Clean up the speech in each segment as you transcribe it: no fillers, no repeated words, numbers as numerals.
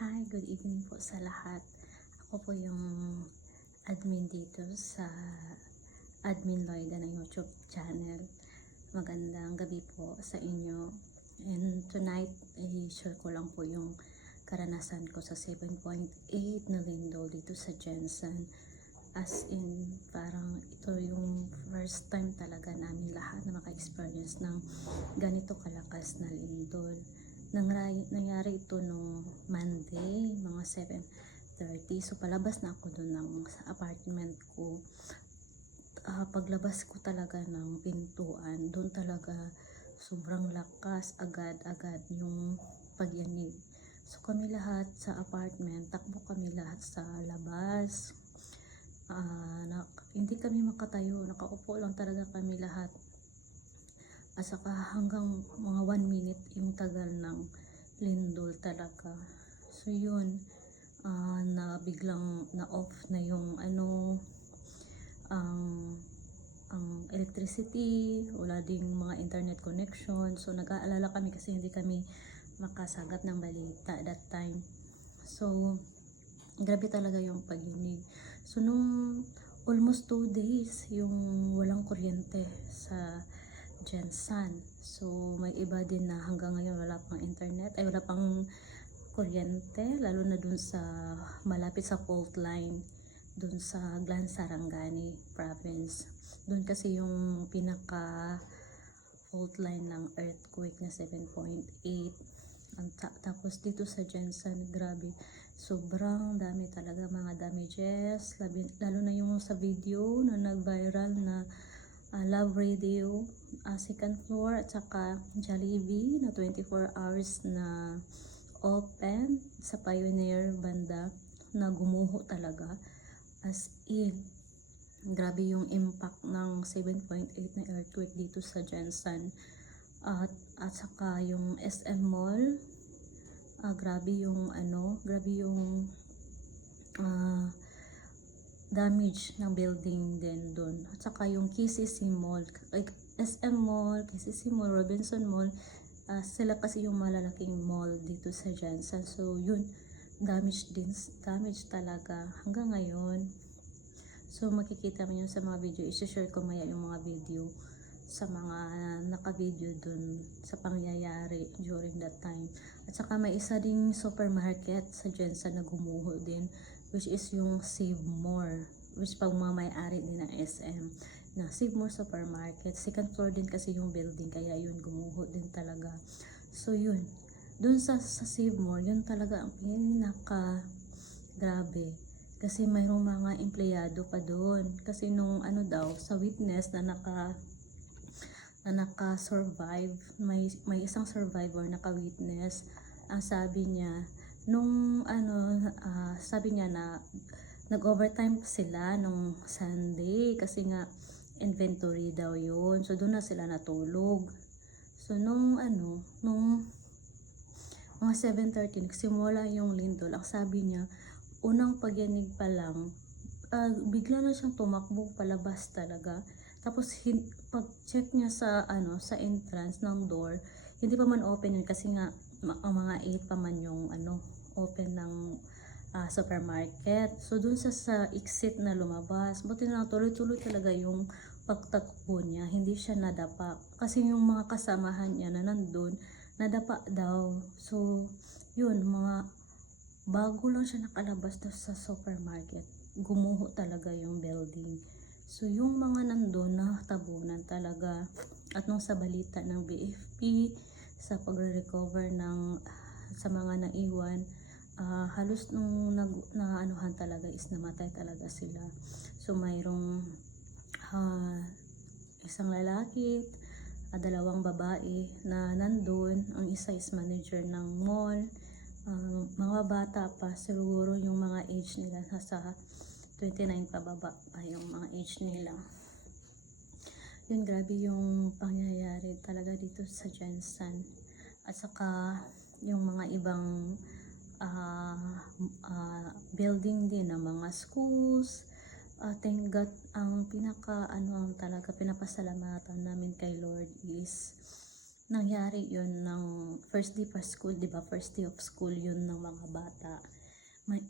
Hi, good evening po sa lahat. Ako po yung admin dito sa Admin Loida ng YouTube channel. Magandang gabi po sa inyo. And tonight, i-share ko lang po yung karanasan ko sa 7.8 na lindol dito sa Jensen. As in, parang ito yung first time talaga namin lahat na maka-experience ng ganito kalakas na lindol. Nangyari ito nung Monday, mga 7:30. So palabas na ako doon sa apartment ko. Paglabas ko talaga ng pintuan, doon talaga sobrang lakas, agad-agad yung pagyanig. So kami lahat sa apartment, takbo kami lahat sa labas. Hindi kami makatayo, nakaupo lang talaga kami lahat. At saka hanggang mga 1 minute yung tagal ng lindol talaga. So yun, na biglang na-off na yung ang electricity, wala ding mga internet connection. So nag-aalala kami kasi hindi kami makasagap ng balita that time. So grabe talaga yung pagyinig. So nung almost 2 days yung walang kuryente sa Jensen. So may iba din na hanggang ngayon wala pang internet, ay wala pang kuryente, lalo na dun sa malapit sa fault line dun sa Glan Sarangani province. Dun kasi yung pinaka fault line ng earthquake na 7.8. Tapos dito sa Jensen, grabe, sobrang dami talaga mga damages, lalo na yung sa video na nag-viral na Love Radio, second floor, at saka Jollibee na 24 hours na open sa Pioneer banda na gumuho talaga. As in, grabe yung impact ng 7.8 na earthquake dito sa Jensen. At saka yung SM Mall, grabe yung damage ng building din doon. At saka yung KCC Mall, like SM Mall, KCC Mall, Robinson Mall, sila kasi yung malalaking mall dito sa Jensen. So yun, damage talaga hanggang ngayon. So makikita mo yun sa mga video, i-share ko maya yung mga video sa mga naka-video dun sa pangyayari during that time. At saka may isa ding supermarket sa Jensen na gumuho din, which is yung Save More, which pag mga may-ari din ng SM na Save More Supermarket. Second floor din kasi yung building, kaya yun gumuho din talaga. So yun, dun sa Save More, yun talaga ang pinaka grabe. Kasi mayroong mga empleyado pa doon. Kasi nung sa witness na naka-survive, may isang survivor naka-witness, ang sabi niya sabi niya na nag-overtime sila nung Sunday kasi nga inventory daw yun. So doon na sila natulog. So nung mga 7:30 nagsimula yung lindol, ang sabi niya unang pagyanig pa lang, bigla na siyang tumakbo palabas talaga. Tapos pag check niya sa sa entrance ng door, hindi pa man open yun kasi nga ang mga 8 pa man yung open ng supermarket. So dun sa exit na lumabas, buti na tuloy-tuloy talaga yung pagtakbo niya, hindi siya nadapa. Kasi yung mga kasamahan niya na nandun, nadapa daw. So yun, bago lang siya nakalabas daw sa supermarket, gumuho talaga yung building. So yung mga nandun natabunan talaga. At nung sa balita ng BFP sa pagre-recover sa mga naiwan, halos nung naanuhan talaga is namatay talaga sila. So mayroong isang lalaki, dalawang babae na nandun. Ang isa is manager ng mall. Mga bata pa, siguro yung mga age nila nasa 29 pababa pa yung mga age nila. Yun, grabe yung pangyayari talaga dito sa Jensen. At saka yung mga ibang building din ng mga schools. Thank God, ang talaga pinapasalamatan namin kay Lord is nangyari yun ng first day pa school, di ba? First day of school yun ng mga bata.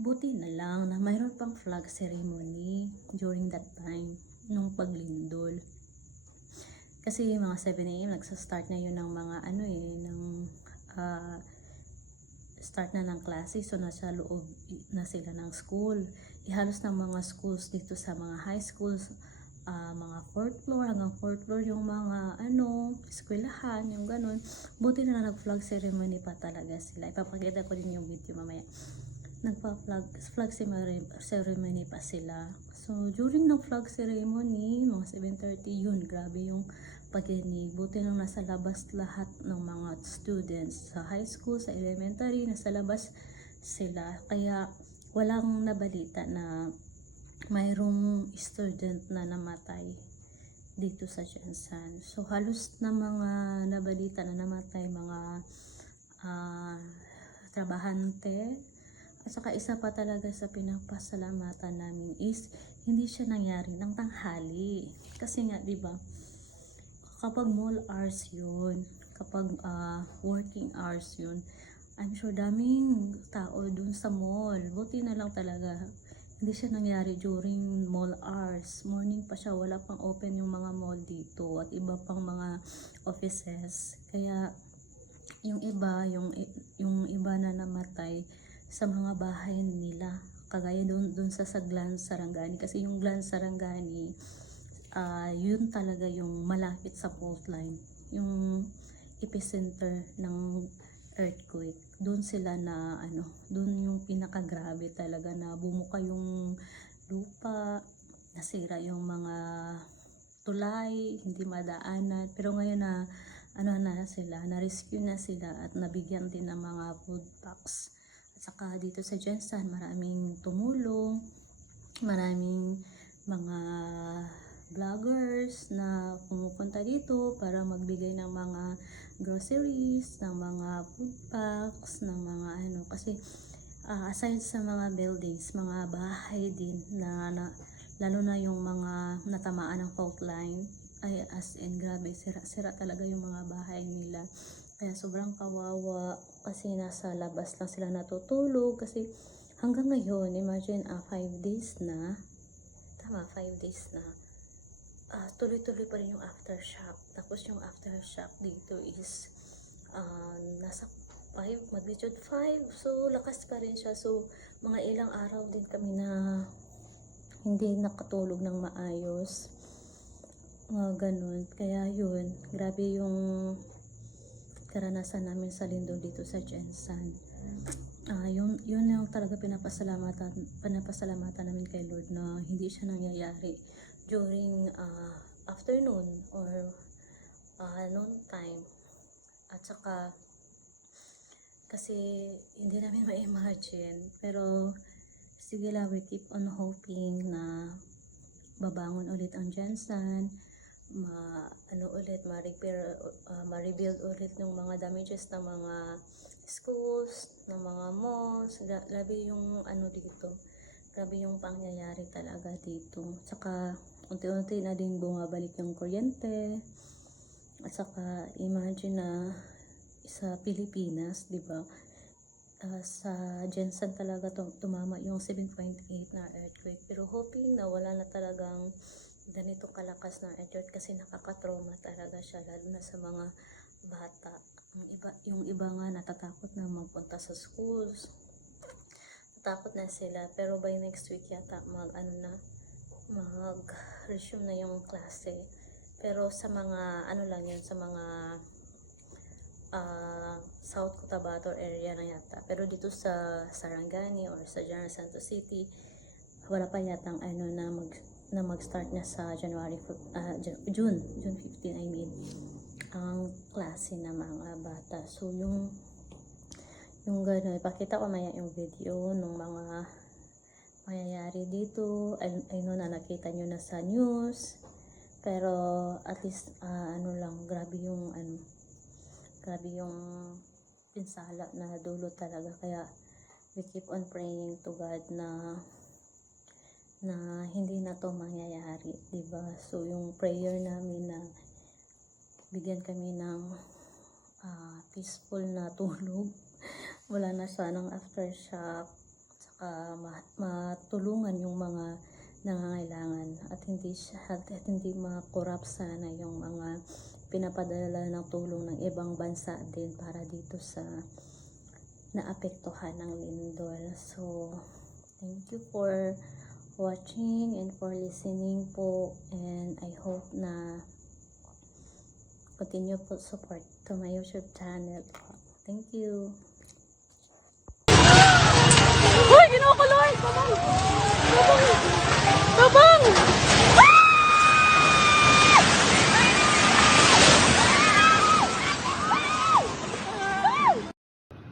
Buti na lang na mayroon pang flag ceremony during that time, nung paglindol. Kasi mga 7 AM, nagsa-start na yun ng mga start na ng klase. So, nasa loob na sila ng school. Halos ng mga schools dito sa mga high schools, mga 4th floor hanggang 4th floor yung mga eskwelahan, yung ganun. Buti na lang nag-flag ceremony pa talaga sila. Ipapakita ko din yung video mamaya. Flag ceremony pa sila. So, during ng flag ceremony, mga 7:30 yun, grabe yung pagkinig. Buti nang nasa labas lahat ng mga students sa high school, sa elementary, nasa labas sila. Kaya walang nabalita na mayroong student na namatay dito sa Jensen. So, halos na mga nabalita na namatay, mga trabahante. At saka isa pa talaga sa pinapasalamatan namin is hindi siya nangyari ng tanghali. Kasi nga, di ba, kapag mall hours yun, kapag working hours yun, I'm sure daming tao dun sa mall. Buti na lang talaga hindi siya nangyari during mall hours. Morning pa siya, wala pang open yung mga mall dito at iba pang mga offices. Kaya yung iba na namatay sa mga bahay nila. Kagaya dun sa Saglan, Sarangani. Kasi yung Glan Sarangani, yun talaga yung malapit sa fault line. Yung epicenter ng earthquake. Doon sila na doon yung pinakagrabe talaga na bumuka yung lupa, nasira yung mga tulay, hindi madaanan. Pero ngayon na na-rescue na sila at nabigyan din ng mga food packs. At saka dito sa Jensen, maraming tumulong, maraming mga vloggers na pumupunta dito para magbigay ng mga groceries, ng mga food packs, ng mga kasi aside sa mga buildings, mga bahay din na lalo na yung mga natamaan ng fault line, ay as in grabe, sira talaga yung mga bahay nila. Kaya sobrang kawawa kasi nasa labas lang sila natutulog kasi hanggang ngayon, imagine 5 days na, 5 days na, tuloy-tuloy pa rin yung aftershock. Tapos yung aftershock dito is nasa 5, magnitude 5. So, lakas pa rin siya. So, mga ilang araw din kami na hindi nakatulog ng maayos. Ganun. Kaya yun, grabe yung karanasan namin sa lindol dito sa Jensen. Yun yung talaga pinapasalamatan namin kay Lord na hindi siya nangyayari during afternoon or noon time. At saka kasi hindi namin ma-imagine, pero sige lang, we keep on hoping na babangon ulit ang Jensen, ma-rebuild ulit yung mga damages ng mga schools, ng mga malls. Grabe yung dito, grabe yung pangyayari talaga dito. Saka unti-unti na din bumabalik yung kuryente. At saka imagine na sa Pilipinas, di ba, sa Jensen talaga tumama yung 7.8 na earthquake. Pero hoping na wala na talagang ganito kalakas na earthquake kasi nakakatrauma talaga siya, lalo na sa mga bata. Yung iba nga natatakot na magpunta sa schools. Natakot na sila, pero by next week yata mag-resume na yung klase. Pero sa mga lang yun, sa mga South Cotabato area na yata. Pero dito sa Sarangani or sa General Santos City, wala pa yatang na mag-start na sa June 15 ang klase ng mga bata. So yung gano'n, ipakita ko maya yung video ng mga mangyayari dito. I know na nakita nyo na sa news, pero at least grabe yung pinsala na dulot talaga. Kaya we keep on praying to God na hindi na to mangyayari, diba? So yung prayer namin na bigyan kami ng peaceful na tulog. Wala na sanang aftershock, saka matulungan yung mga nangangailangan at hindi ma-corrupt sana yung mga pinapadala ng tulong ng ibang bansa din para dito sa naapektuhan ng lindol. So, thank you for watching and for listening po, and I hope na continue po support to my YouTube channel po. Thank you. Hoy, kinukuloy! Tabang! Tabang!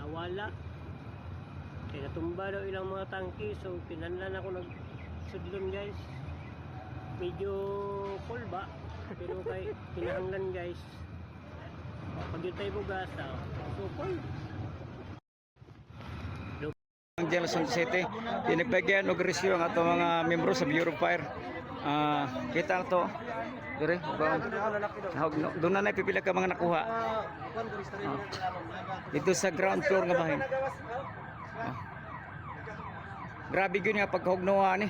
Nawala. Kaya natumba daw ilang mga tangki, so pinanlan ako nagsudlon guys. Medyo cool ba? Pero kay pinahanglan guys. Pag yun tayo bugas, so cool. Ang General Santos City, dinagpagyan og rescue ang ato mga membro sa Bureau of Fire. Kita na to. Dire, doon na pipila ka mga nakuha. Dito sa ground floor nga bahin. Grabe gyud nga pagkahugnoa ni.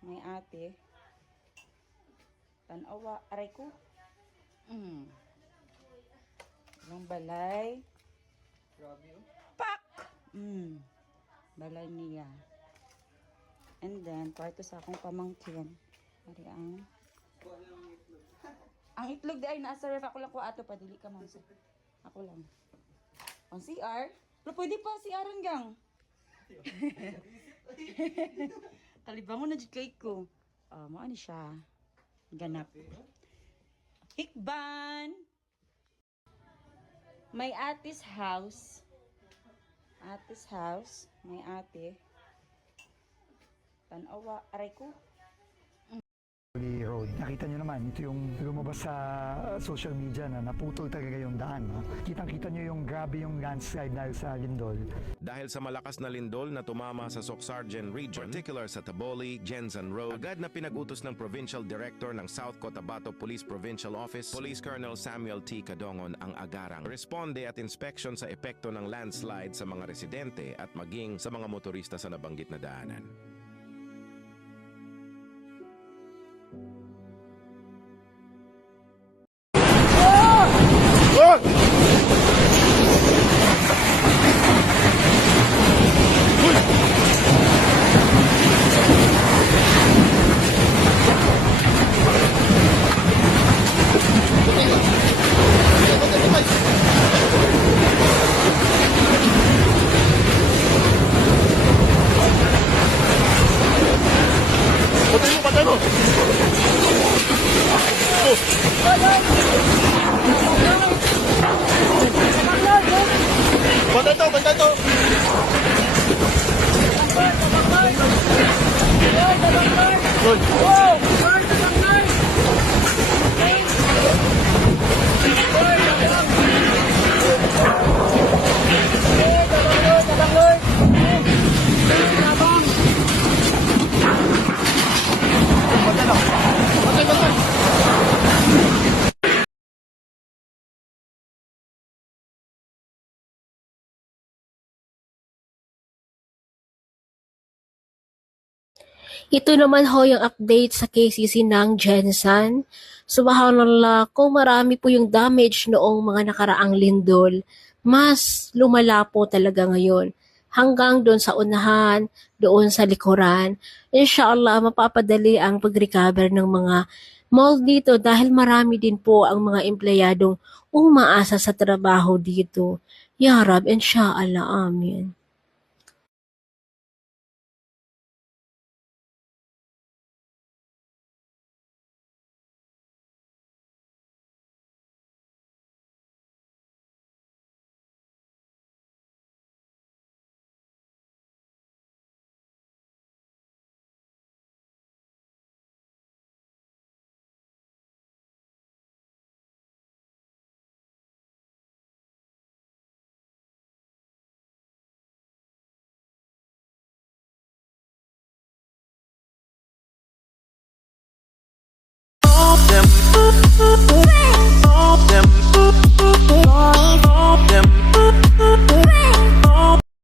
May ate tanawa aray ko yung balay pak balay niya, and then kwarto sa akong pamangkin ari ang itlog di ay nasa ref. Ako lang ko ato padili ka man ako lang ang CR pero pwede pa CR hanggang kalibangon na dyan kay ko. Maani siya. Ganap. Hikban! May ate's house. Ate's house. May ate. Tanawa. Aray ko. Road. Nakita nyo naman, ito yung lumabas sa social media na naputol talaga yung daan. No? Kitang-kita nyo yung grabe yung landslide dahil sa lindol. Dahil sa malakas na lindol na tumama sa Socsargen region, particular sa Taboli, Jensen Road, agad na pinag-utos ng Provincial Director ng South Cotabato Police Provincial Office, Police Colonel Samuel T. Cadongon ang agarang responde at inspeksyon sa epekto ng landslide sa mga residente at maging sa mga motorista sa nabanggit na daanan. Ito naman ho yung update sa KCC ng Jensen. Subhanallah, kung marami po yung damage noong mga nakaraang lindol, mas lumala po talaga ngayon. hanggang doon sa unahan, doon sa likuran. Inshallah, mapapadali ang pag-recover ng mga mall dito dahil marami din po ang mga empleyadong umaasa sa trabaho dito. Ya Rab, inshallah, amin.